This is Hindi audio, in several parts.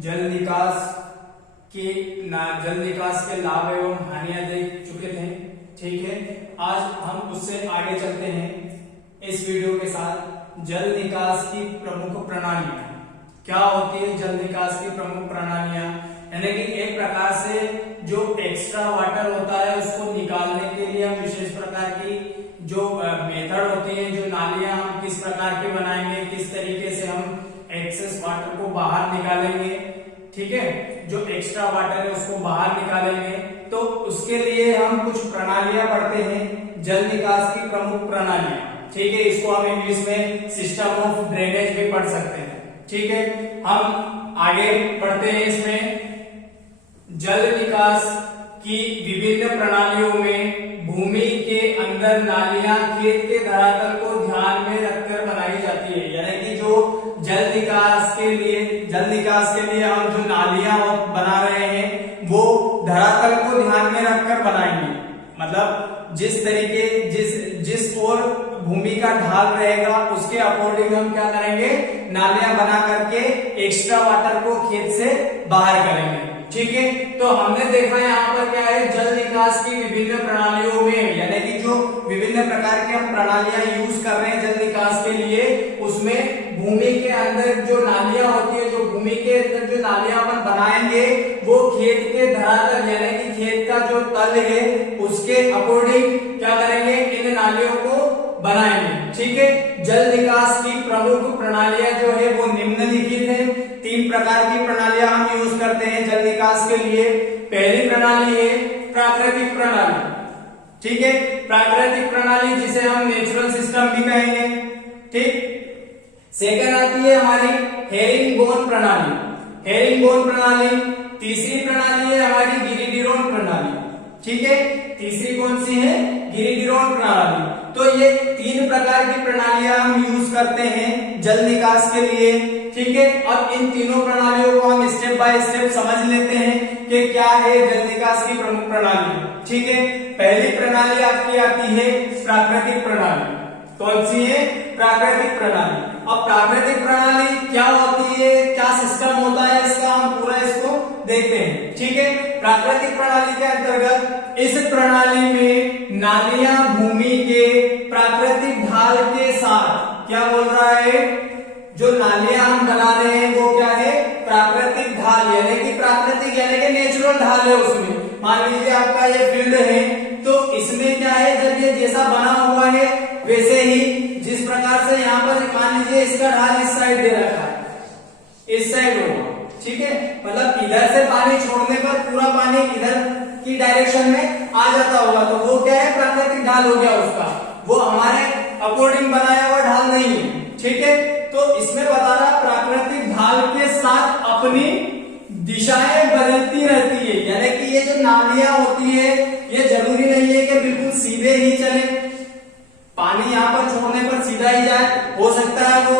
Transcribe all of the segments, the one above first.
जल निकास के लाभ एवं हानियां देख चुके थे। ठीक है, आज हम उससे आगे चलते हैं इस वीडियो के साथ। जल निकास की प्रमुख प्रणालियां क्या होती है? जल निकास की प्रमुख प्रणालियां यानी कि एक प्रकार से जो एक्स्ट्रा वाटर होता है उसको निकालने के लिए हम विशेष प्रकार की जो मेथड होती है, जो नालियां हम किस प्रकार की बनाएंगे, किस तरीके से हम एक्सेस वाटर को बाहर निकालेंगे। ठीक है, जो एक्स्ट्रा वाटर है उसको बाहर निकालेंगे, तो उसके लिए हम कुछ प्रणालियां पढ़ते हैं, जल निकास की प्रमुख प्रणालियां। ठीक है, इसको हम इंग्लिश में सिस्टम ऑफ ड्रेनेज भी पढ़ सकते हैं। ठीक है, हम आगे बढ़ते हैं। इसमें जल निकास की विभिन्न प्रणालियों में भूमि के अंदर नालियां खेत के धरातल को ध्यान में रखकर बनाई जाती है। यानी कि जो जल निकास के लिए हम जो नालियां बना रहे हैं वो धरातल को ध्यान में रखकर बनाएंगे। मतलब जिस ओर भूमि का ढाल रहेगा उसके अकॉर्डिंग हम क्या करेंगे, नालियां बना करके एक्स्ट्रा वाटर को खेत से बाहर करेंगे। ठीक है, तो हमने देखा यहाँ पर क्या है, जल निकास की विभिन्न प्रणालियों में यानी कि जो विभिन्न प्रकार की हम प्रणालियां यूज कर रहे हैं जल निकास के लिए, उसमें भूमि के अंदर जो नालियां होती है, जो भूमि के अंदर जो नालियां अपन बनाएंगे वो खेत के धरातल यानी कि खेत का जो तल है उसके अकॉर्डिंग क्या करेंगे, इन नालियों को बनाएंगे। ठीक है, जल निकास की प्रमुख प्रणालियां जो है वो निम्नलिखित है। 3 प्रकार की प्रणालियां हम यूज करते हैं जल निकास के लिए। पहली प्रणाली है प्राकृतिक प्रणाली। ठीक है, प्राकृतिक प्रणाली जिसे हम नेचुरल सिस्टम भी कहेंगे। ठीक, सेकंड आती है हमारी हेरिंगबोन प्रणाली। हेरिंगबोन प्रणाली। तीसरी प्रणाली है हमारी गिरिडीरोन प्रणाली। ठीक है, तीसरी कौन सी है? गिरिडीरोन प्रणाली। तो ये 3 प्रकार की प्रणालियां हम यूज करते हैं जल निकास के लिए। ठीक है, अब इन तीनों प्रणालियों को हम स्टेप बाय स्टेप समझ लेते हैं कि क्या है जल निकास की प्रमुख प्रणाली। ठीक है, पहली प्रणाली आपकी आती है प्राकृतिक प्रणाली। कौन सी है? प्राकृतिक प्रणाली। अब प्राकृतिक प्रणाली क्या होती है, क्या सिस्टम होता है इसका, हम पूरा इसको देखते हैं। ठीक है, प्राकृतिक प्रणाली के अंतर्गत इस प्रणाली में नालियां भूमि के प्राकृतिक ढाल के साथ, क्या बोल रहा है, जो नालियां हम बना रहे हैं वो क्या है, प्राकृतिक ढाल यानी कि प्राकृतिक यानी कि नेचुरल ढाल है उसमें। मान लीजिए आपका ये फील्ड है तो इसमें क्या है, जब ये जैसा बना हुआ है वैसे ही जिस प्रकार से यहाँ पर मान लीजिए इसका ढाल इस साइड दे रखा है, इस साइड होगा। ठीक है, मतलब इधर से पानी छोड़ने पर पूरा पानी इधर की डायरेक्शन में आ जाता होगा, तो वो क्या है, प्राकृतिक ढाल हो गया उसका। वो हमारे अकॉर्डिंग बनाया हुआ ढाल नहीं है। ठीक है, तो इसमें बता रहा प्राकृतिक ढाल के साथ अपनी दिशाएं बदलती रहती है। यानी कि ये जो नालियां होती है ये जरूरी नहीं है कि बिल्कुल सीधे ही चले, पानी यहाँ पर छोड़ने पर सीधा ही जाए, हो सकता है वो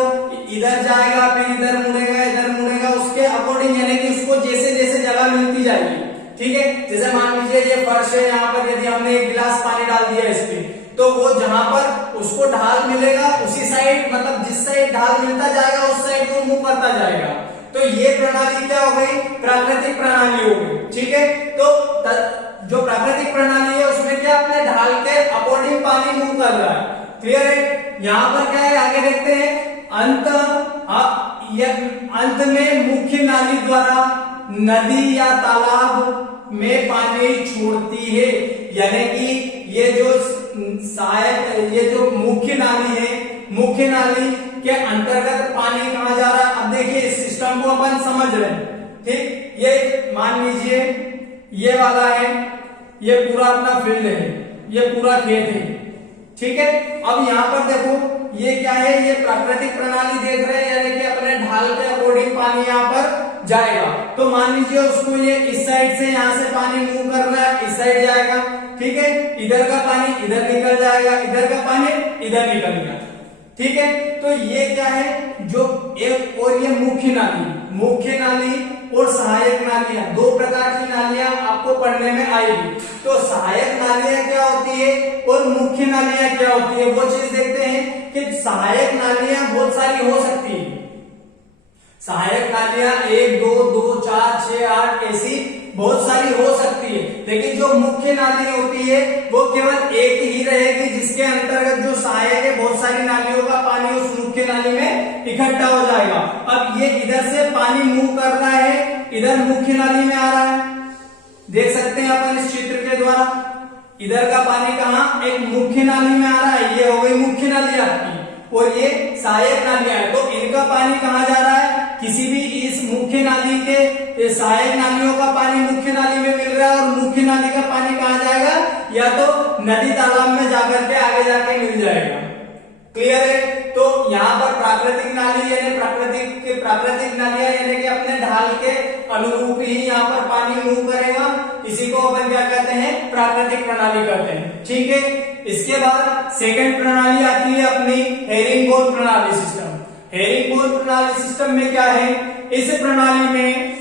इधर जाएगा फिर इधर मुड़ेगा, उसके अकॉर्डिंग यानी कि उसको जैसे जैसे जगह मिलती जाएगी। ठीक है, जैसे मान लीजिए ये फर्श है, यहाँ पर यदि हमने 1 गिलास पानी डाल दिया इसमें, तो वो जहां पर उसको ढाल मिलेगा उसी साइड, मतलब जिस साइड ढाल मिलता जाएगा उस साइड वो मूव करता जाएगा। तो ये प्रणाली क्या हो गई, प्राकृतिक प्रणाली हो गई। ठीक है, तो जो प्राकृतिक प्रणाली है उसमें क्या अपने ढाल के अकॉर्डिंग पानी मूव कर रहा है। क्लियर है? यहाँ पर क्या है, आगे देखते हैं। अंत में मुख्य नाली द्वारा नदी या तालाब में पानी छोड़ती है। यानी कि ये जो सहायक, ये जो मुख्य नाली है, मुख्य नाली के अंतर्गत पानी कहाँ जा रहा है। अब देखिए इस सिस्टम को अपन समझ रहे हैं। ठीक, ये मान लीजिए ये वाला है, ये पूरा अपना फील्ड है, ये पूरा खेत है। ठीक है, अब यहाँ पर देखो ये क्या है, ये प्राकृतिक प्रणाली देख रहे हैं यानी कि अपने ढाल के अकॉर्डिंग पानी यहाँ पर जाएगा। तो मान लीजिए उसको ये इस साइड से यहाँ से पानी मूव कर रहा है, इस साइड जाएगा। ठीक है, इधर का पानी इधर निकल जाएगा, इधर का पानी इधर निकल गया। ठीक है, तो ये क्या है, जो एक और ये मुख्य नाली और सहायक नालियां, 2 प्रकार की नालियां आपको पढ़ने में आएगी। तो सहायक नालियां क्या होती है और मुख्य नालियां क्या होती है, वो चीज देखते हैं कि सहायक नालियां बहुत सारी हो सकती है। सहायक नालियां 1 2 2 बहुत सारी हो सकती है, लेकिन जो मुख्य नाली होती है वो केवल एक ही रहेगी, जिसके अंतर्गत जो सहायक है बहुत सारी नालियों का पानी उस मुख्य नाली में इकट्ठा हो जाएगा। अब ये इधर से पानी मूव कर रहा है, इधर मुख्य नाली में आ रहा है, देख सकते हैं अपन इस चित्र के द्वारा। इधर का पानी कहाँ, एक मुख्य नाली में आ रहा है, ये हो गई मुख्य नाली आपकी, और ये सहायक नालियां है। तो इनका पानी कहाँ जा रहा है, किसी भी इस मुख्य नाली के सहायक नालियों का पानी मुख्य नाली में मिल रहा है, और मुख्य नाली का पानी कहाँ जाएगा, या तो नदी तालाब में जाकर के आगे जाके मिल जाएगा। क्लियर है। तो यहाँ पर प्राकृतिक नाली यानी प्राकृतिक नालियां यानी कि अपने ढाल के अनुरूप ही यहाँ पर पानी मूव करेगा, इसी को अपन क्या कहते हैं, प्राकृतिक प्रणाली कहते हैं। ठीक है। इसके बाद सेकंड प्रणाली आती है अपनी हेरिंगबोन प्रणाली सिस्टम। हेरिंगबोन प्रणाली सिस्टम में क्या है, इस प्रणाली में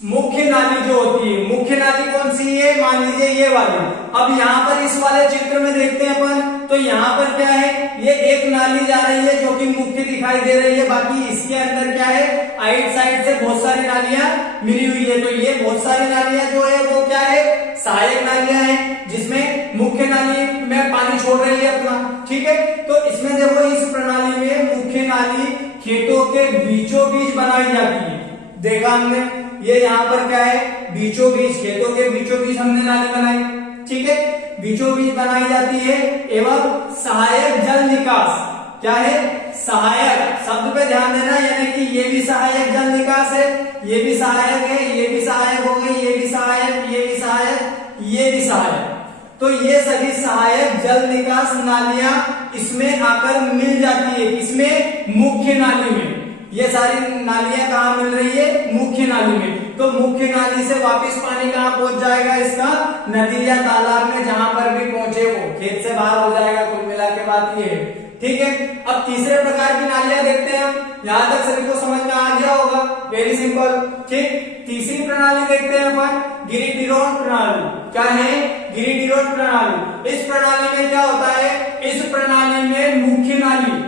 मुख्य नाली जो होती है, मुख्य नाली कौन सी है, मान लीजिए ये वाली। अब यहाँ पर इस वाले चित्र में देखते हैं अपन, तो यहाँ पर क्या है, ये एक नाली जा रही है जो कि मुख्य दिखाई दे रही है, बाकी इसके अंदर क्या है, आइट साइड से बहुत सारी नालियां मिली हुई है। तो ये बहुत सारी नालियां जो है वो क्या है, सहायक नालियां हैं, जिसमें मुख्य नाली में पानी छोड़ रही है अपना। ठीक है। तो इसमें देखो, इस प्रणाली में मुख्य नाली खेतों के बीचों बीच बनाई जाती है। देखा हमने, ये यहाँ पर क्या है, बीचों बीच, खेतों के बीचों बीच हमने नाली बनाई। ठीक है। बीचों बीच बनाई जाती है, एवं सहायक जल निकास, क्या है, सहायक शब्द पे ध्यान देना, यानी कि ये भी सहायक जल निकास है, ये भी सहायक है, ये भी सहायक हो गई, ये भी सहायक, ये भी सहायक, ये भी सहायक। तो ये सभी सहायक जल निकास नालियां इसमें आकर मिल जाती है, इसमें मुख्य नाली में। ये सारी नालियां कहाँ मिल रही है, मुख्य नाली में। तो मुख्य नाली से वापस पानी कहाँ पहुंच जाएगा इसका, नदी या तालाब में, जहां पर भी पहुंचे वो खेत से बाहर हो जाएगा। कुल मिला के बात ये है। ठीक है। अब तीसरे प्रकार की नालियां देखते हैं हम, यहां तक सभी को समझ में आ गया होगा, वेरी सिंपल। ठीक। तीसरी प्रणाली देखते हैं अपन, गिरिडीरोन प्रणाली। क्या है, गिरिडीरोन प्रणाली। इस प्रणाली में क्या होता है, इस प्रणाली में मुख्य नाली,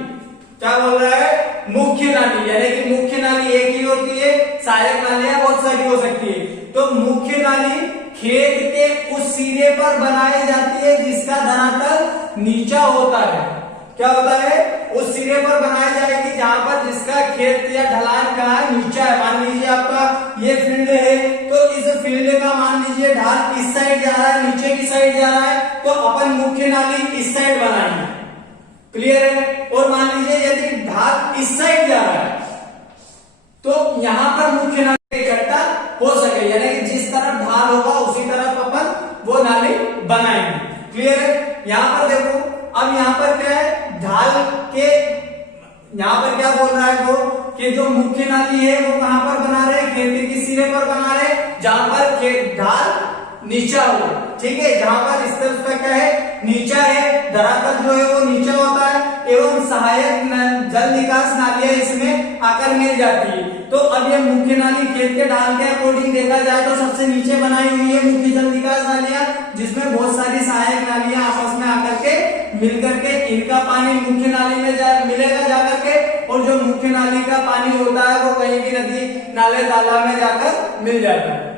क्या बोल रहा है, मुख्य नाली, यानी कि मुख्य नाली एक ही होती है, सहायक नालियां बहुत सारी हो सकती है। तो मुख्य नाली खेत के उस सिरे पर बनाई जाती है जिसका धरातल नीचा होता है। क्या होता है, उस सिरे पर बनाई जाएगी जहां पर जिसका खेत या ढलान का नीचा है। मान लीजिए आपका ये फील्ड है, तो इस फील्ड का मान लीजिए ढाल इस साइड जा रहा है, नीचे की साइड जा रहा है, तो अपन मुख्य नाली इस साइड बनाएंगे। क्लियर है। और मान लीजिए यदि ढाल इस साइड जा रहा है, तो यहां पर मुख्य नाली इकट्ठा हो सके, यानी कि जिस तरफ ढाल होगा उसी तरफ अपन वो नाली बनाएंगे। क्लियर है। यहां पर देखो, अब यहां पर क्या है, ढाल के यहां पर क्या बोल रहा है वो, कि जो मुख्य नाली है वो कहां पर बना रहे, खेत के सिरे पर बना रहे, जहां पर ढाल नीचा हो। ठीक है। जहां पर इस तरफ का क्या है, नीचा है, धरातल जो है वो नीचा होता है, एवं सहायक जल निकास नालियां इसमें आकर मिल जाती है। तो अब ये मुख्य नाली खेत के ढाल के अकॉर्डिंग देखा जाए तो सबसे नीचे बनाई हुई है मुख्य जल निकास नालियां, जिसमें बहुत सारी सहायक नालियां आपस में आकर के मिलकर के इनका पानी मुख्य नाली में मिलेगा जाकर के, और जो मुख्य नाली का पानी होता है वो कहीं भी नदी नाले तालाब में जाकर मिल जाता है।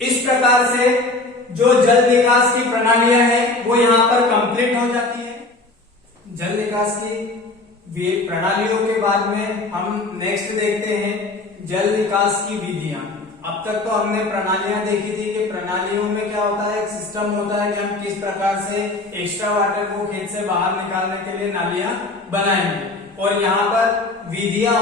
इस प्रकार से जो जल निकास की प्रणालियां हैं वो यहाँ पर कंप्लीट हो जाती है। जल निकास की प्रणालियों के बाद में हम नेक्स्ट देखते हैं जल निकास की विधियां। अब तक तो हमने प्रणालियां देखी थी कि प्रणालियों में क्या होता है, एक सिस्टम होता है कि हम किस प्रकार से एक्स्ट्रा वाटर को खेत से बाहर निकालने के लिए नालियां बनाएंगे, और यहाँ पर विधियां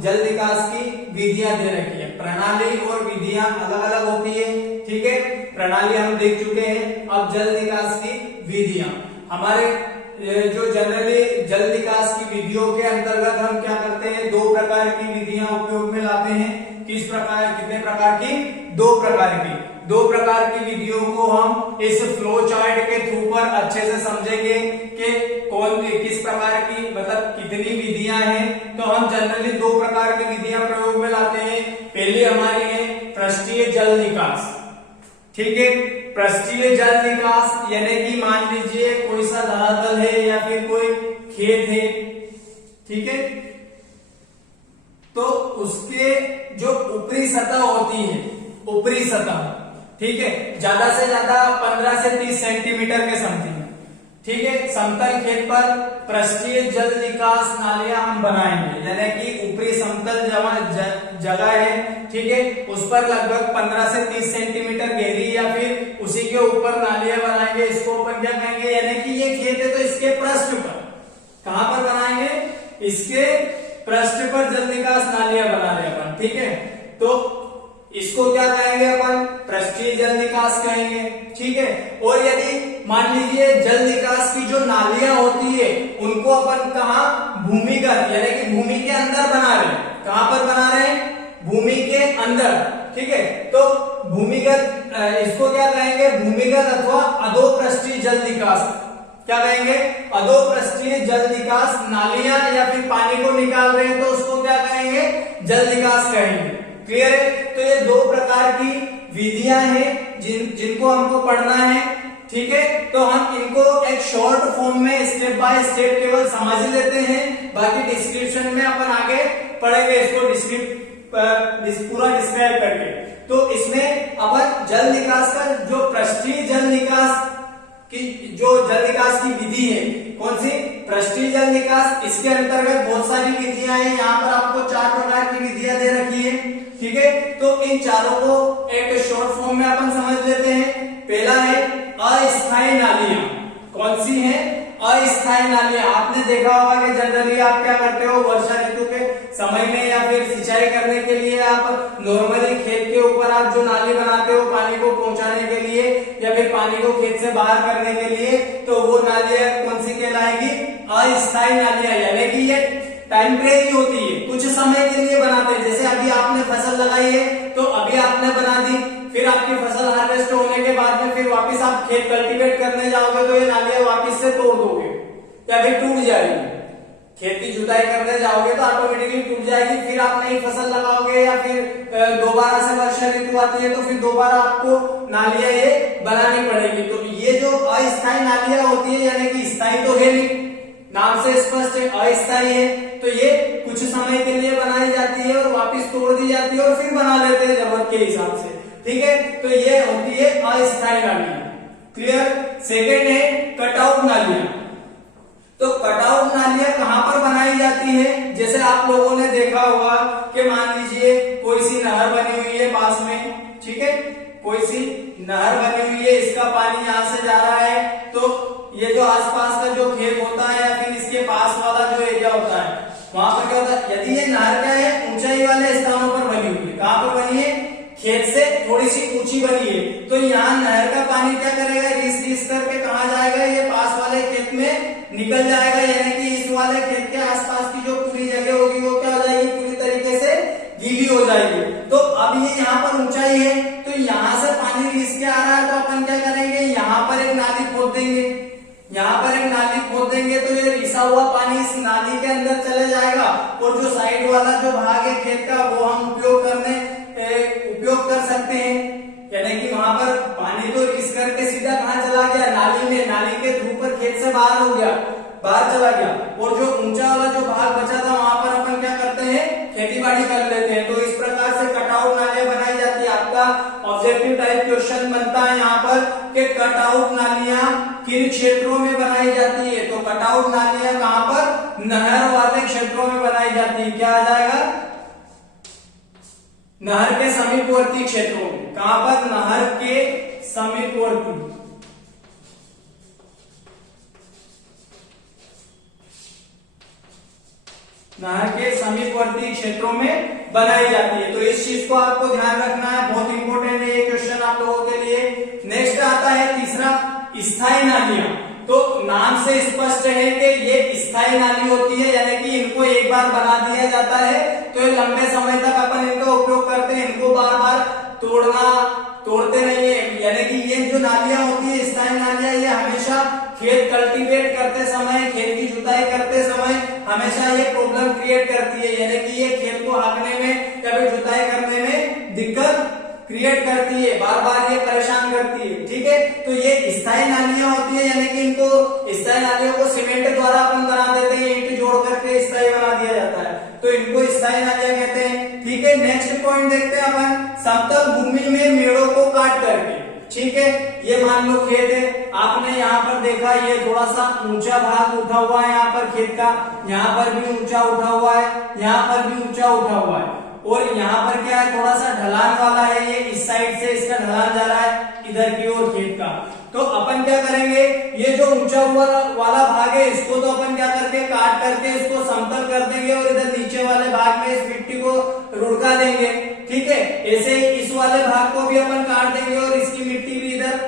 जल निकास की विधियां दे रखी है। प्रणाली और विधियां अलग अलग होती है। ठीक है। प्रणाली हम देख चुके हैं, अब जल निकास की विधियां। हमारे जो जनरली जल निकास की विधियों के अंतर्गत हम क्या करते हैं, दो प्रकार की विधियां उपयोग में लाते हैं। किस प्रकार, कितने प्रकार की, दो प्रकार की विधियों को हम इस फ्लो चार्ट के थ्रू पर अच्छे से समझेंगे कि कौन किस प्रकार की, मतलब कितनी विधियां हैं। तो हम जनरली दो प्रकार की विधियां प्रयोग में लाते हैं। पहली हमारी है पृष्ठीय जल निकास। ठीक है। पृष्ठीय जल निकास यानी कि मान लीजिए कोई सा धरातल है या फिर कोई खेत है। ठीक है। तो उसके जो ऊपरी सतह होती है, ऊपरी सतह, ठीक है, ज्यादा से ज्यादा 15 से 30 सेंटीमीटर के समथिंग, ठीक है, समतल खेत पर पृष्ठीय जल निकास नालियां हम बनाएंगे, यानी कि ऊपरी समतल जगह है, ठीक है, उस पर लगभग 15 से 30 सेंटीमीटर गहरी या फिर उसी के ऊपर नालियां बनाएंगे। इसको अपन क्या कहेंगे, यानी कि ये खेत है तो इसके पृष्ठ पर, कहां पर बनाएंगे, इसके पृष्ठ पर जल निकास नालियां बना रहे अपन, ठीक है, तो इसको क्या कहेंगे अपन, पृष्ठीय जल निकास कहेंगे, ठीक है। और यदि मान लीजिए जल निकास की जो नालियां होती है उनको अपन कहा, भूमिगत, यानी कि भूमि के अंदर बना रहे हैं, कहां पर बना रहे हैं, भूमि के अंदर, ठीक है, तो भूमिगत, इसको क्या कहेंगे, भूमिगत अथवा अधोपृष्ठीय जल निकास, क्या कहेंगे, अधोपृष्ठीय जल निकास नालियां, या फिर पानी को निकाल रहे हैं तो उसको क्या कहेंगे, जल निकास कहेंगे। क्लियर है। तो ये दो प्रकार की विधियां हैं जिनको हमको पढ़ना है, ठीक है। तो हम इनको एक शॉर्ट फॉर्म में स्टेप बाय स्टेप केवल समझ लेते हैं, बाकी डिस्क्रिप्शन में अपन आगे पढ़ेंगे इसको पूरा डिस्क्राइब करके। तो इसमें अपन जल निकास का जो पृष्ठीय जल निकास की जो जल निकास की विधि है, कौन सी, पृष्ठीय जल निकास, इसके अंतर्गत बहुत सारी विधियां हैं। यहाँ पर आपको 4 प्रकार की विधियां दे रखी है, ठीक है। तो इन चारों को एक शॉर्ट फॉर्म में अपन समझ लेते हैं। पहला है अस्थायी नालियां, कौन सी है, अस्थायी नालियां। आपने देखा होगा कि जनरली आप क्या करते हो, वर्षा ऋतु के समय में या फिर सिंचाई करने के लिए आप नॉर्मली खेत के ऊपर आप जो नाली बनाते हो पानी को पहुंचाने के लिए या फिर पानी को खेत से बाहर करने के लिए, तो वो नालियां कौन सी कहलाएगी, अस्थायी नालियां, यानी कि ये टेम्परेरी होती है, कुछ समय के लिए बनाते हैं। जैसे अभी आपने फसल लगाई है तो अभी आपने बना दी, फिर आपकी फसल हार्वेस्ट होने के बाद में फिर वापस आप खेत कल्टीवेट करने जाओगे तो ये नालियां वापस से तोड़ दोगे या फिर टूट जाएगी। खेत की जुताई करने जाओगे तो ऑटोमेटिकली टूट जाएगी, फिर आप नई फसल लगाओगे या फिर दोबारा से वर्षा ऋतु आती है तो फिर दोबारा आपको नालियां ये बनानी पड़ेगी। तो ये जो अस्थायी नालियां होती है, यानी कि स्थायी तो है नहीं, नाम से स्पष्ट है, अस्थायी है, तो ये कुछ समय के लिए बनाई जाती है और वापस तोड़ दी जाती है और फिर बना लेते हैं जरूरत के हिसाब से, ठीक है। तो ये होती है अस्थायी नालियां। क्लियर। सेकेंड है कटआउट नालियां। तो कटआउट नालियां कहां पर बनाई जाती है, जैसे आप लोगों ने देखा होगा कि मान लीजिए कोई सी नहर बनी हुई है पास में, ठीक है, कोई सी नहर बनी हुई है, इसका पानी यहां से जा रहा है, तो ये जो आसपास का जो खेत होता है या फिर इसके पास वाला जो एरिया होता है वहां पर क्या होता है, यदि ये नहर क्या है ऊंचाई वाले स्थानों पर बनी हुई है, कहां पर बनी है, खेत से थोड़ी सी ऊंची बनी है, तो यहाँ नहर का पानी क्या करेगा, रिस करके कहाँ जाएगा, ये पास वाले खेत में निकल जाएगा, यानी कि इस वाले खेत के आसपास की जो पूरी जगह होगी वो क्या हो जाएगी, पूरी तरीके से गीली हो जाएगी। तो अब ये यहाँ पर ऊंचाई है तो यहाँ से पानी रिस के आ रहा है, तो अपन क्या करेंगे, यहाँ पर एक नाली खोद देंगे, यहाँ पर एक नाली खोद देंगे तो ये रिसा हुआ पानी इस नाली के अंदर चले जाएगा और जो साइड वाला जो भाग है खेत का वो हम उपयोग कर सकते हैं, यानी कि वहां पर पानी तो रिस करके सीधा कहां चला गया, नाली में, नाली के थ्रू पर खेत से बाहर हो गया, बाहर चला गया, और जो ऊंचा वाला जो भाग बचा था वहां पर अपन क्या करते हैं, खेती बाड़ी कर लेते हैं। तो इस प्रकार से कटआउट नालियां बनाई जाती है। आपका ऑब्जेक्टिव टाइप क्वेश्चन बनता है यहाँ पर कि कटआउट नालियां किन क्षेत्रों में बनाई जाती है, तो कटआउट नालियां कहां पर, नहर वाले क्षेत्रों में बनाई जाती है। क्या आ जाएगा, नहर के समीपवर्ती क्षेत्रों में, कहां पर, नहर के समीपवर्ती, नहर के समीपवर्ती क्षेत्रों में बनाई जाती है। तो इस चीज को आपको ध्यान रखना है, बहुत इंपॉर्टेंट है ये क्वेश्चन आप लोगों के लिए। नेक्स्ट आता है तीसरा, स्थायी नालियां। तो नाम से स्पष्ट है कि ये स्थायी नाली होती है, यानी कि इनको एक बार बना दिया जाता है तो ये लंबे समय तक अपन इनका उपयोग करते हैं, इनको बार बार तोड़ते नहीं है। यानी कि ये जो नालियां होती है स्थायी नालियां, ये हमेशा खेत कल्टीवेट करते समय, खेत की जुताई करते समय हमेशा ये प्रॉब्लम क्रिएट करती है, यानी कि ये खेत को हाँकने में या फिर जुताई करने में दिक्कत क्रिएट करती है, बार बार ये परेशान करती है, ठीक है। तो ये स्थायी नालियां होती है, यानी कि इनको, स्थायी नालियों को सीमेंट द्वारा अपन बना देते हैं, ईंट जोड़ करके स्थायी बना दिया जाता है, तो इनको स्थायी नालियां कहते हैं। ठीक है, नेक्स्ट पॉइंट देखते हैं अपन, समतल भूमि में मेड़ों को काट करके। ठीक है, ये मान लो खेत है, आपने यहाँ पर देखा ये थोड़ा सा ऊंचा भाग उठा हुआ है यहाँ पर खेत का, यहाँ पर भी ऊंचा उठा हुआ है, यहाँ पर भी ऊंचा उठा हुआ है, और यहाँ पर क्या है थोड़ा सा ढलान वाला है, ये इस साइड से इसका ढलान जा रहा है इधर की ओर खेत का। तो अपन क्या करेंगे, ये जो ऊंचा वाला भाग है इसको तो अपन क्या करके काट करके इसको समतल कर देंगे और इधर नीचे वाले भाग में इस मिट्टी को रुड़का देंगे। ठीक है, ऐसे ही इस वाले भाग को भी अपन काट देंगे और इसकी मिट्टी भी इधर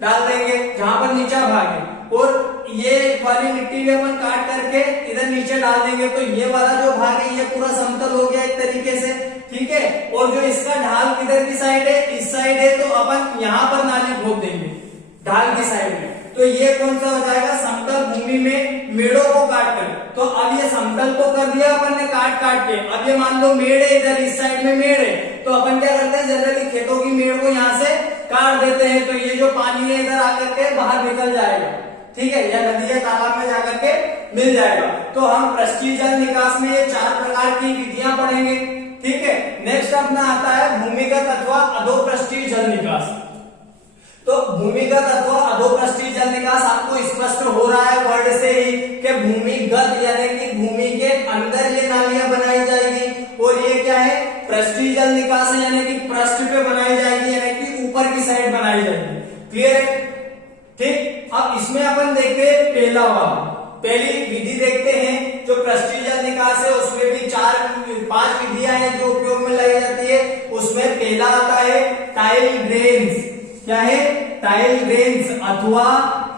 डाल देंगे जहां पर नीचा भाग है, और ये वाली मिट्टी भी अपन काट करके इधर नीचे डाल देंगे। तो ये वाला जो भाग है ये पूरा समतल हो गया एक तरीके से। ठीक है, और जो इसका ढाल किधर की साइड है, इस साइड है, तो अपन यहाँ पर नाली खोद देंगे ढाल की साइड में। तो ये कौन सा हो जाएगा, समतल भूमि में मेड़ों को काट कर। तो अब ये समतल को कर दिया अपन ने काट काट के, अब ये मान लो मेड़ है इधर इस साइड में मेड़ है, तो अपन क्या करते हैं जनरली खेतों की मेड़ को यहाँ से काट देते हैं, तो ये जो पानी है इधर आकर के बाहर निकल जाएगा। ठीक है, या नदी या तालाब में जाकर के मिल जाएगा। तो हम पृष्ठीय जल निकास में ये 4 प्रकार की विधियां पढ़ेंगे। ठीक है, नेक्स्ट अपना आता है भूमिगत अथवा अधोपृष्ठीय जल निकास। तो भूमिगत अथवा अधोपृष्ठीय जल निकास आपको स्पष्ट हो रहा है वर्ड से ही कि भूमिगत यानी कि भूमि के अंदर ये नालियां बनाई जाएगी, और ये क्या है पृष्ठीय जल निकास है यानी कि पृष्ठ पे बनाई जाएगी यानी कि ऊपर की साइड बनाई जाएगी। क्लियर है? ठीक, अब इसमें अपन देखते हैं पहला वाला, पहली विधि देखते हैं जो पृष्ठीय जल निकास है, उसमें भी 4-5 विधियां हैं जो उपयोग में लाई जाती है। उसमें पहला आता है टाइल ड्रेन्स। क्या है, टाइल ड्रेन्स अथवा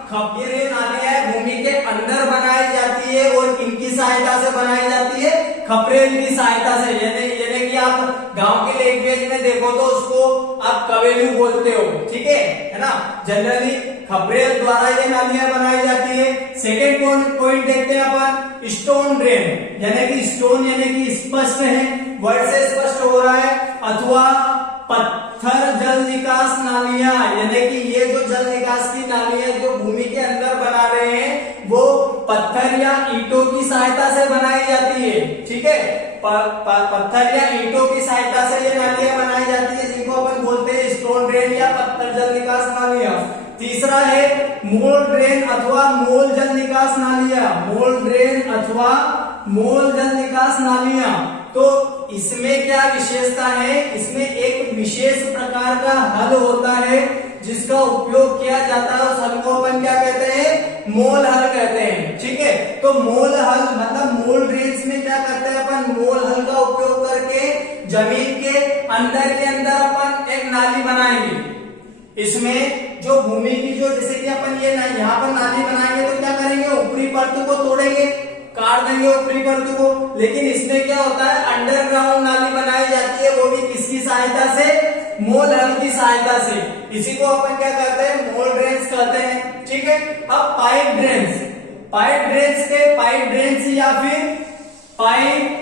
खपरे नालियां भूमि के अंदर बनाई जाती है और इनकी सहायता से बनाई जाती है खपरेल की सहायता से, यानी कि आप गांव के लैंग्वेज में देखो तो उसको आप कवेलू बोलते हो। ठीक है ना, जनरली खपरेल द्वारा ये नालियां बनाई जाती है। सेकेंड पॉइंट देखते हैं अपन स्टोन ड्रेन, यानी कि स्टोन यानी कि स्पष्ट है, वर्ड से स्पष्ट हो रहा है, अथवा पत्थर जल निकास नालियां, यानी कि ये जो जल निकास की नालियां जो भूमि के अंदर बना रहे हैं वो पत्थर या ईंटों की सहायता से बनाई जाती है। ठीक है, पत्थर या ईंटों की सहायता से ये नालियां बनाई जाती है, जिनको अपन बोलते हैं स्टोन ड्रेन या पत्थर जल निकास नालियां। तीसरा है मोल ड्रेन अथवा मोल जल निकास नालियां, मोल ड्रेन अथवा मोल जल निकास नालियां। तो इसमें क्या विशेषता है, इसमें एक विशेष प्रकार का हल होता है जिसका उपयोग किया जाता है, उस हल को अपन क्या कहते हैं, मोल हल कहते हैं। ठीक है, तो मोल हल मतलब मोल ड्रेन्स में क्या करते हैं अपन, मोल हल का उपयोग करके जमीन के अंदर अपन एक नाली बनाएंगे। इसमें जो भूमि की जो जैसे कि अपन ये यहाँ पर नाली बनाएंगे तो क्या करेंगे, ऊपरी परत को तोड़ेंगे, काट देंगे ऊपरी परत को, लेकिन इसमें क्या होता है अंडरग्राउंड नाली बनाई जाती है, वो भी किसकी सहायता से, मोल हल की सहायता से। इसी को अपन क्या कहते हैं, मोल ड्रेन्स कहते हैं। ठीक है, अब पाइप ड्रेन्स, पाइप ड्रेन्स या फिर पाइप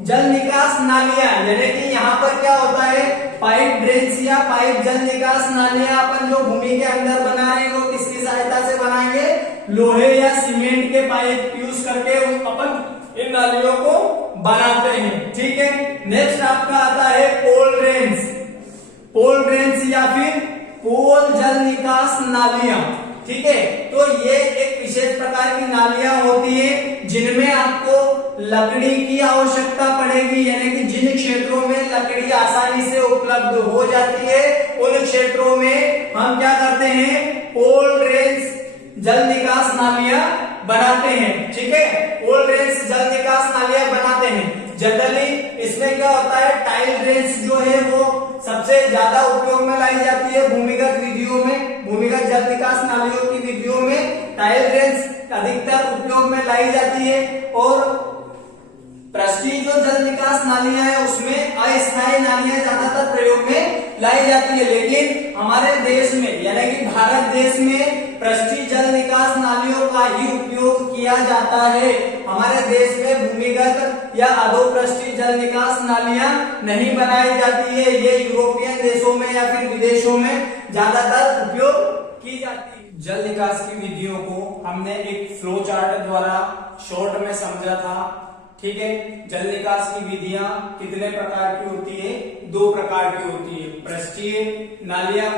जल निकास नालियां, यानी कि यहाँ पर क्या होता है पाइप ड्रेन्स या पाइप जल निकास नालियां अपन जो भूमि के अंदर बना रहे हैं वो किसकी सहायता से बनाएंगे, लोहे या सीमेंट के पाइप यूज करके अपन इन नालियों को बनाते हैं। ठीक है, नेक्स्ट आपका आता है पोल ड्रेन्स या फिर पोल जल निकास नालियां। ठीक है, तो ये एक विशेष प्रकार की नालियां होती है जिनमें आपको लकड़ी की आवश्यकता पड़ेगी, यानी कि जिन क्षेत्रों में लकड़ी आसानी से उपलब्ध हो जाती है उन क्षेत्रों में हम क्या करते हैं, पोल ड्रेन्स जल निकास नालियां बनाते हैं। ठीक है, पोल ड्रेन्स जल निकास नालियां बनाते हैं। जनरली इसमें क्या होता है, टाइल ड्रेन्स जो है वो सबसे ज्यादा उपयोग में लाई जाती है भूमिगत विधियों में, भूमिगत जल निकास नालियों की विधियों में टाइल ड्रेन्स अधिकतर उपयोग में लाई जाती है। और पृष्ठीय जो जल निकास नालियां है उसमें अस्थायी नालियां ज्यादातर प्रयोग में लाई जाती है, लेकिन हमारे देश में यानी कि भारत देश में पृष्ठीय जल निकास नालियों का ही उपयोग किया जाता है। हमारे देश में भूमिगत या अधोपृष्ठीय जल निकास नालियां नहीं बनाई जाती है, ये यूरोपियन देशों में या फिर विदेशों में ज्यादातर उपयोग की जाती है। जल निकास की विधियों को हमने एक फ्लो चार्ट द्वारा शॉर्ट में समझा था। ठीक है। जल निकास की विधियां कितने प्रकार की होती है? 2 प्रकार की होती है। पृष्ठीय नालियां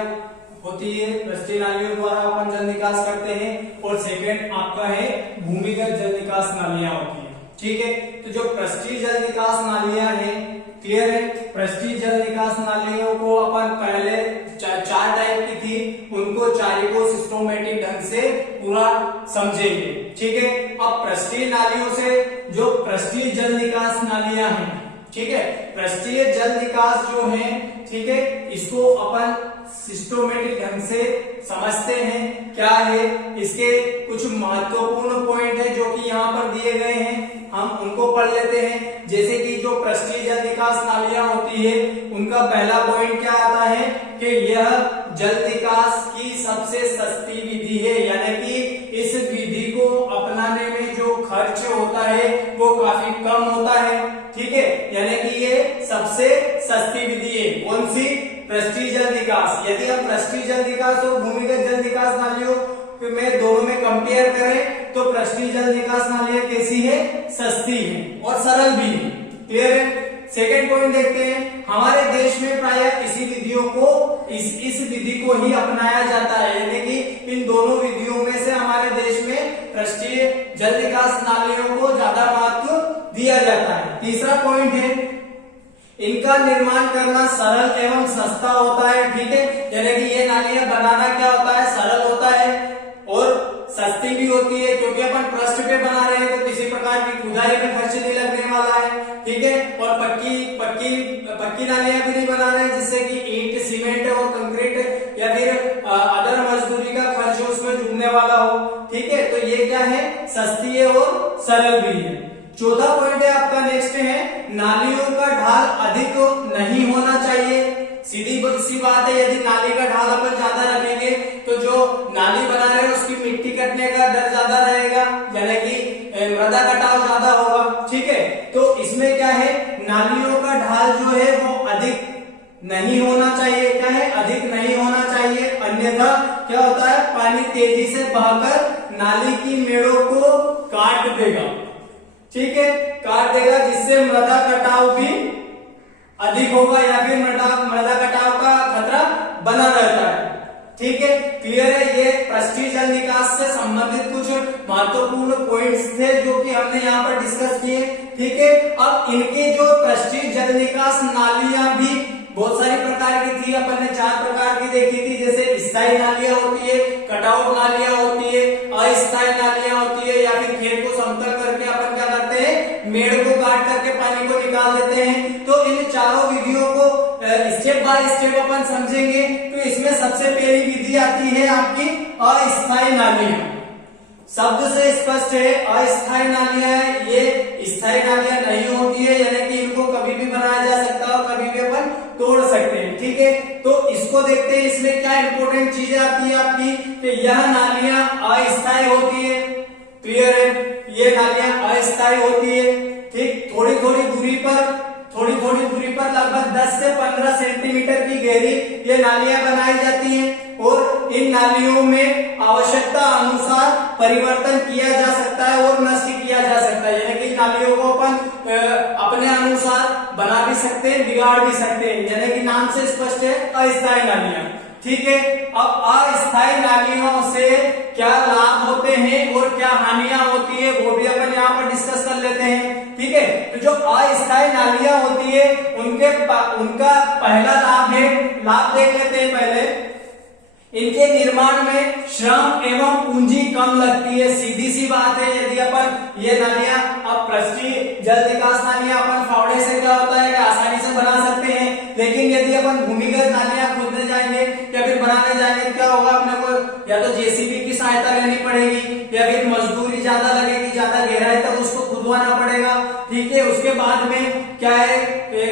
होती है, पृष्ठीय नालियों द्वारा अपन जल निकास करते हैं, और सेकंड आपका है भूमिगत जल निकास नालियां होती है। ठीक है, तो जो पृष्ठीय जल निकास नालियां हैं, क्लियर है। पृष्ठीय जल निकास नालियों को अपन पहले 4 टाइप की थी, उनको चारों को सिस्टमैटिक ढंग से पूरा समझेंगे। ठीक है, अब पृष्ठीय नालियों से जो पृष्ठीय जल निकास नालियां हैं, ठीक है, पृष्ठीय जल निकास जो है, ठीक है, इसको अपन सिस्टमैटिक ढंग से समझते हैं। क्या है इसके कुछ महत्वपूर्ण पॉइंट है जो कि यहाँ पर दिए गए हैं, हम उनको पढ़ लेते हैं। जैसे कि जो पृष्ठीय जल निकास नालियां होती है, उनका पहला पॉइंट क्या आता है कि यह जल निकास की सबसे सस्ती विधि है, यानी कि इस विधि को अपनाने में जो खर्च होता है वो काफी कम होता है। ठीक है, यानी कि ये सबसे सस्ती विधि है। कौन सी? पृष्ठीय जल निकास। यदि हम पृष्ठीय जल निकास और भूमिगत जल निकास नालियों में दोनों में कंपेयर करें तो पृष्ठीय जल निकास नालियां कैसी है? सस्ती है और सरल भी है। क्लियर है। सेकेंड पॉइंट देखते हैं, हमारे देश में प्रायः इसी विधियों को इस विधि को ही अपनाया जाता है, यानी कि इन दोनों विधियों में से हमारे देश में पृष्ठीय जल निकास नालियों को ज्यादा महत्व दिया जाता है। तीसरा पॉइंट है, इनका निर्माण करना सरल एवं सस्ता होता है। ठीक है, यानी कि ये नालियां बनाना क्या होता है? सरल होता है और सस्ती भी होती है, क्योंकि अपन पृष्ठ पे बना रहे हैं तो किसी प्रकार की खुदाई में खर्च नहीं लगने वाला है। ठीक है, और पक्की नालियां भी नहीं बना रहे हैं जिससे कि ईंट, सीमेंट और कंक्रीट या फिर अदर मजदूरी का खर्च उसमें जुड़ने वाला हो। ठीक है, तो ये क्या है? सस्ती है और सरल भी है। चौथा पॉइंट है आपका, नेक्स्ट है, नालियों का ढाल अधिक नहीं होना चाहिए। सीधी सी बात है, यदि नाली का ढाल अपन ज्यादा रखेंगे तो जो नाली बना रहे हैं उसकी मिट्टी कटने का डर ज्यादा रहेगा, यानी कि मृदा कटाव ज्यादा होगा। ठीक है, तो इसमें क्या है, नालियों का ढाल जो है वो अधिक नहीं होना चाहिए। क्या है? अधिक नहीं होना चाहिए, अन्यथा क्या होता है, पानी तेजी से बहकर नाली की मेड़ों को काट देगा। ठीक है, काट देगा, जिससे मृदा कटाव भी अधिक होगा या फिर मृदा कटाव का खतरा बना रहता है। ठीक है, क्लियर है। ये पृष्ठीय जल निकास से संबंधित कुछ महत्वपूर्ण पॉइंट्स थे जो कि हमने यहाँ पर डिस्कस किए। ठीक है, अब इनके जो पृष्ठीय जल निकास नालियां भी बहुत सारी प्रकार की थी, अपन ने 4 प्रकार की देखी थी। जैसे स्थायी नालियां होती है, कटआउट नालियां होती है, अस्थायी नालियां होती है, या फिर खेत को समतल करके अपन क्या करते हैं, मेड़ को काट करके पानी को निकाल देते हैं। तो इन चारों विधियों को स्टेप बाय स्टेप अपन समझेंगे। तो इसमें सबसे पहली विधि आती है आपकी अस्थायी नालियां। शब्द से स्पष्ट है, अस्थायी नालियां है, ये स्थायी नालियां नहीं होती है, यानी कि इनको कभी भी बनाया जा सकता है और कभी भी अपन तोड़ सकते हैं। ठीक है, तो इसको देखते हैं, इसमें क्या इंपॉर्टेंट चीजें आती है आपकी, कि यह नालियां अस्थायी होती है। क्लियर है, ये नालियां अस्थायी होती है। ठीक, थोड़ी थोड़ी दूरी पर लगभग 10 से 15 सेंटीमीटर की गहरी ये नालियां बनाई जाती हैं, और इन नालियों में आवश्यकता अनुसार परिवर्तन किया जा सकता है और नष्ट किया जा सकता है, यानी कि नालियों को अपन अपने अनुसार बना भी सकते हैं, बिगाड़ भी सकते हैं, यानी कि नाम से स्पष्ट है, अस्थायी नालियां। ठीक है, अब अस्थायी नालियों से क्या लाभ होते हैं और क्या हानियां होती है वो भी अपन यहाँ पर डिस्कस कर लेते हैं। ठीक है, तो जो अस्थायी नालियां होती है उनका पहला लाभ है, लाभ देख लेते हैं पहले। इनके निर्माण में श्रम एवं पूंजी कम लगती है। सीधी सी बात है, यदि अपन ये नालियां, अब पृष्ठीय जल निकास नालियां अपन फावड़े से क्या होता है कि आसानी से बना सकते हैं, लेकिन यदि अपन भूमिगत नालियां खोदने जाएंगे या फिर बनाने जाएंगे, क्या होगा, अपने को या तो जेसीबी की सहायता लेनी पड़ेगी या फिर मजदूरी ज्यादा लगेगी, ज्यादा गहराई तक उसको खुदवाना पड़ेगा। ठीक है, उसके बाद में क्या है,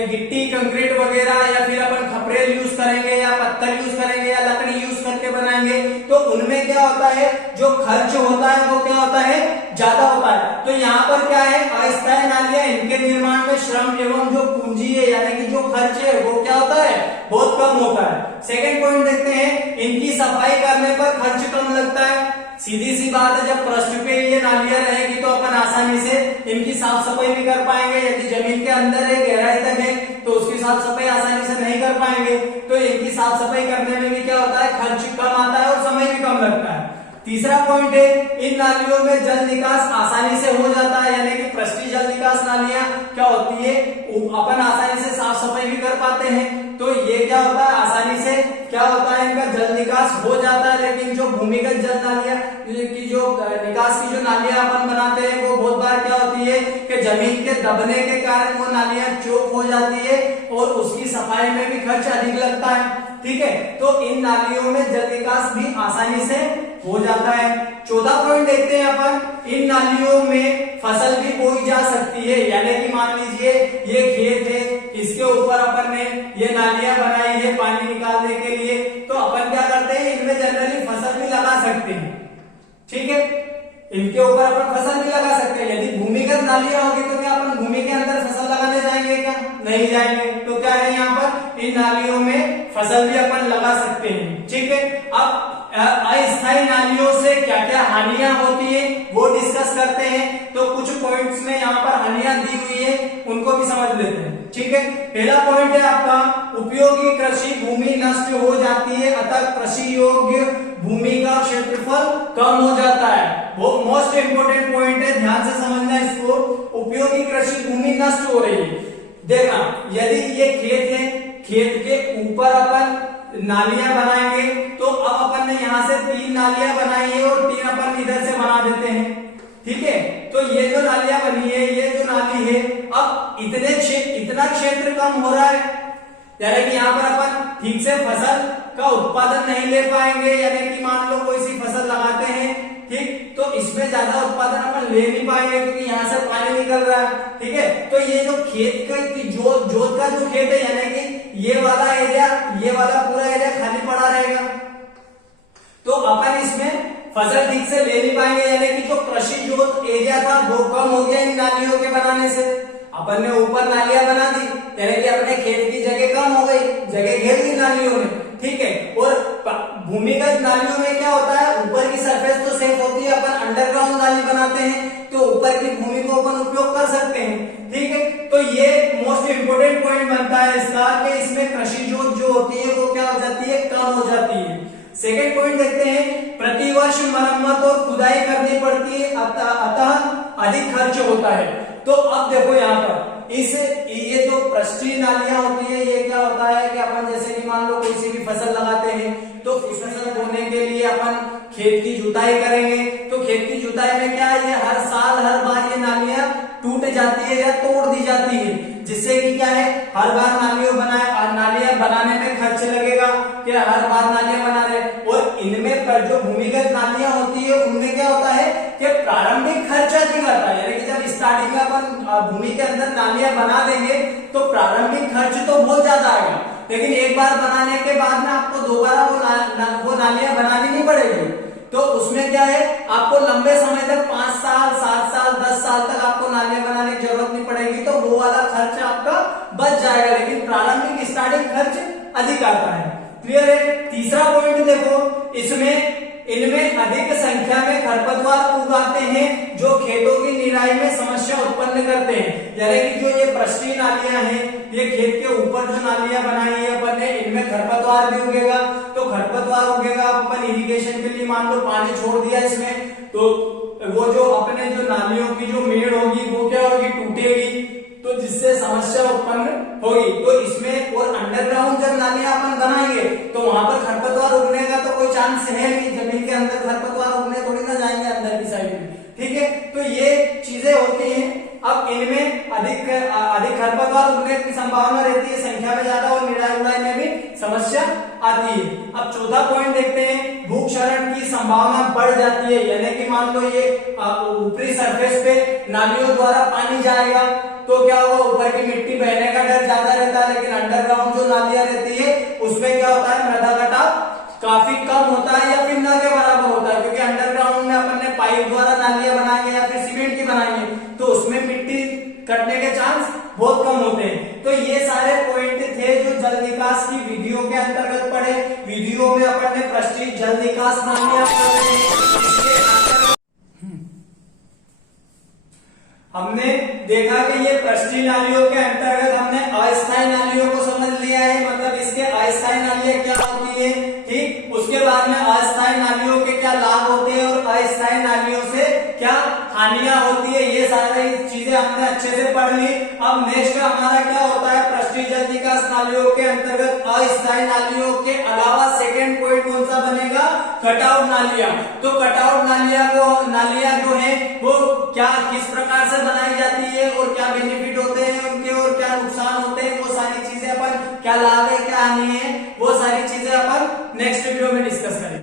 गिट्टी, कंक्रीट वगैरह, या फिर अपन खपरेल यूज करेंगे या पत्थर यूज करेंगे या लकड़ी यूज करके बनाएंगे, तो उनमें क्या होता है, जो खर्च होता है वो क्या होता है, ज्यादा होता है। तो यहाँ पर क्या है, अस्थायी नालियां, इनके निर्माण में श्रम एवं जो पूंजी है, यानी कि जो खर्च है वो क्या होता है, बहुत कम होता है। सेकंड पॉइंट देखते हैं, इनकी सफाई करने पर खर्च कम लगता है। सीधी सी बात है, जब पृष्ठ पे ये नालियां रहेगी तो अपन आसानी से इनकी साफ सफाई भी कर पाएंगे। यदि जमीन के अंदर है, गहराई तक है, तो उसकी साफ सफाई आसानी से नहीं कर पाएंगे। तो इनकी साफ सफाई करने में भी क्या होता है, खर्च कम आता है और समय भी कम लगता है। तीसरा पॉइंट है, इन नालियों में जल निकास आसानी से हो जाता है, यानी कि पृष्ठीय जल निकास नालियां क्या होती है, अपन आसानी से साफ सफाई भी कर पाते हैं। तो ये क्या होता है, आसानी से क्या होता है, इनका जल निकास हो जाता है। लेकिन जो भूमिगत जल नालियां की जो निकास की जो नालियां अपन बनाते हैं, वो बहुत बार क्या होती है कि जमीन के दबने के कारण वो नालियां चौक हो जाती है और उसकी सफाई में भी खर्च अधिक लगता है। ठीक है, तो इन नालियों में जल निकास भी आसानी से हो जाता है। चौथा पॉइंट देखते हैं अपन, इन नालियों में फसल भी बोई जा सकती है। यानी कि मान लीजिए ये खेत है, इसके ऊपर अपन ने ये नालियां बनाई है पानी निकालने के लिए, तो अपन क्या करते हैं, इनमें जनरली फसल भी लगा सकते हैं। ठीक है, इनके ऊपर अपन फसल भी लगा सकते हैं। यदि भूमिगत नालियां होगी तो क्या अपन भूमि के अंदर फसल लगाने जाएंगे क्या, नहीं जाएंगे। तो क्या है, यहाँ पर इन नालियों में फसल भी अपन लगा सकते हैं। ठीक है, अब अस्थायी नालियों से क्या क्या हानियां होती है वो डिस्कस करते हैं। तो कुछ पॉइंट्स में यहाँ पर हानियां दी हुई है, उनको भी समझ लेते हैं। ठीक है, पहला पॉइंट है आपका, उपयोगी कृषि भूमि नष्ट हो जाती है, अतः कृषि योग्य भूमि का क्षेत्रफल कम हो जाता है। वो मोस्ट इंपोर्टेंट पॉइंट है, ध्यान से समझना इसको। उपयोगी कृषि भूमि नष्ट हो रही है। देखना, यदि ये खेत है, खेत के ऊपर अपन नालियां बनाएंगे, तो अब अपन ने यहाँ से 3 नालियां बनाई है और 3 अपन इधर से बना देते हैं। ठीक है, तो ये जो नालियां बनी है, ये जो नाली है, अब इतना क्षेत्र कम हो रहा है, यानी कि यहाँ पर अपन ठीक से फसल का उत्पादन नहीं ले पाएंगे। यानी कि मान लो कोई सी फसल लगाते हैं, ठीक, तो इसमें ज्यादा उत्पादन अपन ले नहीं पाएंगे क्योंकि यहाँ से पानी निकल रहा है। ठीक है, तो ये जो खेत का जोत का जो खेत है, यानी कि ये वाला एरिया, ये वाला पूरा एरिया खाली पड़ा रहेगा, तो अपन इसमें फसल ठीक से ले नहीं पाएंगे। यानी कि जो कृषि जोत एरिया था वो कम हो गया इन नालियों के बनाने से। अपन ने ऊपर नालियां बना दी, यानी कि अपने खेत की जगह कम हो गई, जगह घेर दी नालियों ने। ठीक है, और भूमिगत नालियों में क्या होता है, ऊपर की सरफेस तो सेफ होती है, अपन अंडरग्राउंड नाली बनाते हैं तो ऊपर की भूमि को अपन उपयोग कर सकते हैं। ठीक है, तो ये मोस्ट इंपोर्टेंट पॉइंट बनता है इसका कि इसमें कृषि जोत जो होती है वो क्या हो जाती है, कम हो जाती है। सेकेंड पॉइंट देखते हैं, प्रतिवर्ष मरम्मत और खुदाई करनी पड़ती है, अतः अधिक खर्च होता है। तो अब देखो यहाँ पर ये जो पृष्ठीय नालियां होती है, ये क्या होता है कि अपन जैसे कि मान लो कोई सी भी फसल लगाते हैं, तो उस फसल बोने के लिए अपन खेत की जुताई करेंगे। तो खेत की जुताई में क्या है, ये हर साल हर बार ये नालियां टूट जाती है या तोड़ दी जाती है, जिससे कि क्या है, हर बार नालियां बनाने में खर्च लगेगा कि हर बार नालियां बना रहे। और इनमें पर जो भूमिगत नालियां होती है उनमें क्या होता है कि प्रारंभिक खर्च अधिक आता है। यानी कि जब स्टार्टिंग में अपन भूमि के अंदर नालियां बना देंगे तो प्रारंभिक खर्च तो बहुत ज्यादा आएगा, लेकिन एक बार बनाने के बाद में आपको दोबारा वो नालियां बनानी नहीं पड़ेगी। तो उसमें क्या है, आपको लंबे समय तक 5 साल 7 साल 10 साल तक आपको नालियां बनाने की जरूरत नहीं पड़ेगी, तो वो वाला खर्च आपका बच जाएगा। लेकिन प्रारंभिक स्टार्टिंग खर्च अधिक आता है। क्लियर है। तीसरा पॉइंट देखो, इनमें अधिक संख्या में खरपतवार उगाते हैं जो खेतों की निराई में समस्या उत्पन्न करते हैं। यानी कि जो ये पृष्ठीय नालियां हैं, ये खेत के ऊपर जो नालियां बनाई है अपन ने, इनमें खरपतवार भी उगेगा। तो खरपतवार उगेगा, अपन इरिगेशन के लिए मान लो पानी छोड़ दिया इसमें, तो वो जो अपने जो नालियों की जो मेड़ होगी वो क्या होगी, टूटेगी, तो जिससे समस्या उत्पन्न होगी। तो इसमें और अंडरग्राउंड जब नालियां अपन बनाएंगे तो वहां पर खरपतवार उगने का तो कोई चांस है नहीं, जमीन के अंदर खरपतवार उगने थोड़ी ना जाएंगे अंदर की साइड में। ठीक है, तो ये चीजें होती हैं। अब इनमें अधिक खरपतवार उगने की संभावना रहती है, संख्या में ज्यादा, और निराई उड़ाई में भी समस्या आती है। अब चौथा पॉइंट देखते हैं, भूक्षरण की संभावना बढ़ जाती है। यानी कि मान लो ये ऊपरी सरफेस पे नालियों द्वारा पानी जाएगा तो क्या होगा, ऊपर की मिट्टी बहने का डर ज्यादा रहता है, लेकिन अंडरग्राउंड जो नालियां रहती है उसमें क्या होता है, मृदा कटाव काफी कम होता है या फिर न के बराबर होता है। क्योंकि अंडरग्राउंड में अपन ने पाइप द्वारा नालियां बनाएंगे या फिर सीमेंट की बनाएंगे तो उसमें मिट्टी कटने के चांस बहुत कम होते हैं। तो ये सारे पॉइंट थे जो जल निकास की विधियों के अंतर्गत पढ़े। रहे वीडियो में अपन ने पृष्ठीय जल निकास नालियां पढ़ रहे हैं। इसके अंतर्गत हमने देखा कि ये पृष्ठीय नालियों के अंतर्गत हमने अस्थायी नालियों को समझ लिया है, मतलब इसके अस्थायी नालियां क्या होती है, ठीक। उसके बाद में अस्थायी नालियों के क्या लाभ होते हैं और अस्थायी नालियों से क्या हानियां होती है, ये सारी चीजें हमने अच्छे से पढ़ ली। अब नेक्स्ट हमारा क्या होता है, पृष्ठीय जल निकास नालियों के अंतर्गत अस्थायी नालियों के अलावा सेकेंड पॉइंट कौन सा बनेगा, कटआउट नालियां। तो कटआउट नालियां जो है वो क्या किस प्रकार से बनाई जाती है और क्या बेनिफिट होते हैं उनके और क्या नुकसान होते हैं, वो सारी चीजें अपन क्या